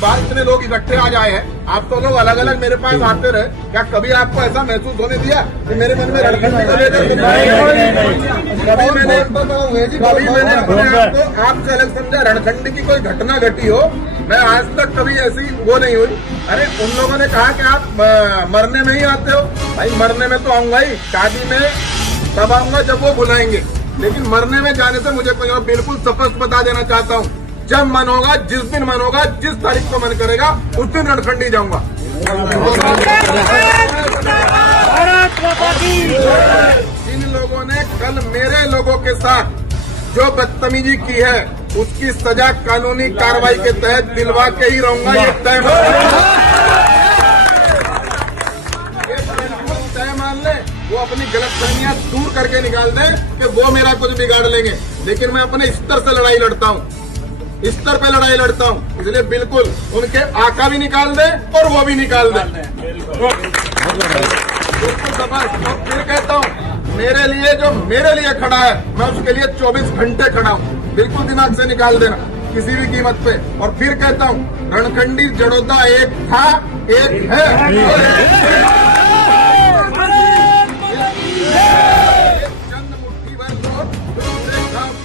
बाहर इतने लोग इकट्ठे आ जाए हैं, आप तो लोग अलग अलग मेरे पास आते रहे, क्या कभी आपको ऐसा महसूस होने दिया कि मेरे मन में रणखंडी को लेकर कभी मैंने अपने आप को आपसे अलग समझा, रणखंडी की कोई घटना घटी हो, मैं आज तक कभी ऐसी वो नहीं हुई। अरे उन लोगों ने कहा कि आप मरने में ही आते हो, भाई मरने में तो आऊंगा ही, शादी में तब आऊंगा जब वो बुलाएंगे, लेकिन मरने में जाने से मुझे कोई बिल्कुल स्पष्ट बता देना चाहता हूँ, जब मन होगा, जिस दिन मन होगा, जिस तारीख को मन करेगा, उस दिन रणखंडी जाऊंगा। जिन लोगों ने कल मेरे लोगों के साथ जो बदतमीजी की है, उसकी सजा कानूनी कार्रवाई के तहत दिलवा के ही रहूंगा, ये तय मान ले। वो अपनी गलतफहमियां दूर करके निकाल दे कि वो मेरा कुछ बिगाड़ लेंगे, लेकिन मैं अपने स्तर से लड़ाई लड़ता हूँ, स्तर पे लड़ाई लड़ता हूँ, इसलिए बिल्कुल उनके आका भी निकाल दे और वो भी निकाल दे। बिल्कुल तो फिर कहता हूँ, मेरे लिए खड़ा है, मैं उसके लिए 24 घंटे खड़ा हूँ, बिल्कुल दिमाग से निकाल देना किसी भी कीमत पे। और फिर कहता हूँ, रणखंडी जड़ौदा एक था, एक है,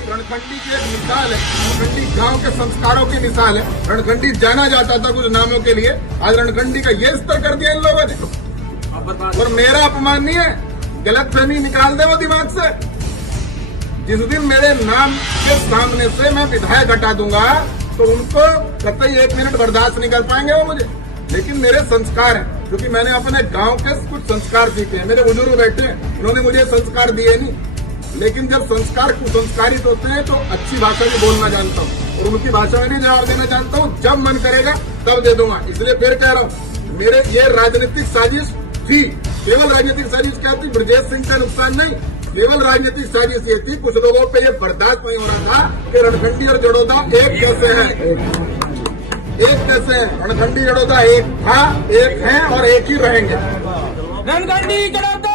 रणखंडी की एक मिसाल है, रणखंडी गांव के संस्कारों की मिसाल है। रणखंडी जाना जाता था कुछ नामों के लिए, आज रणखंडी का ये स्तर कर दिया इन लोगों ने। और मेरा अपमान नहीं है, गलतफहमी निकाल दे वो दिमाग से। जिस दिन मेरे नाम के सामने से मैं विधायक हटा दूंगा तो उनको कतई 1 मिनट बर्दाश्त नहीं कर पाएंगे वो मुझे। लेकिन मेरे संस्कार हैं, क्योंकि मैंने अपने गांव के कुछ संस्कार सीखे हैं, मेरे बुजुर्ग बैठे हैं, उन्होंने मुझे संस्कार दिए नहीं, लेकिन जब संस्कार कुसंस्कारित होते हैं तो अच्छी भाषा में बोलना जानता हूँ और उनकी भाषा में भी जवाब देना जानता हूँ, जब मन करेगा तब दे दूंगा। इसलिए फिर कह रहा हूँ, मेरे ये राजनीतिक साजिश थी, केवल राजनीतिक साजिश क्या थी, ब्रजेश सिंह का नुकसान नहीं, केवल राजनीतिक साजिश ये थी, कुछ लोगों पे ये बर्दाश्त नहीं हो रहा था कि रणखंडी और जड़ौदा एक जैसे हैं, एक जैसे हैं। रणखंडी जड़ौदा एक था, एक है और एक ही रहेंगे। रणखंडी जड़ौदा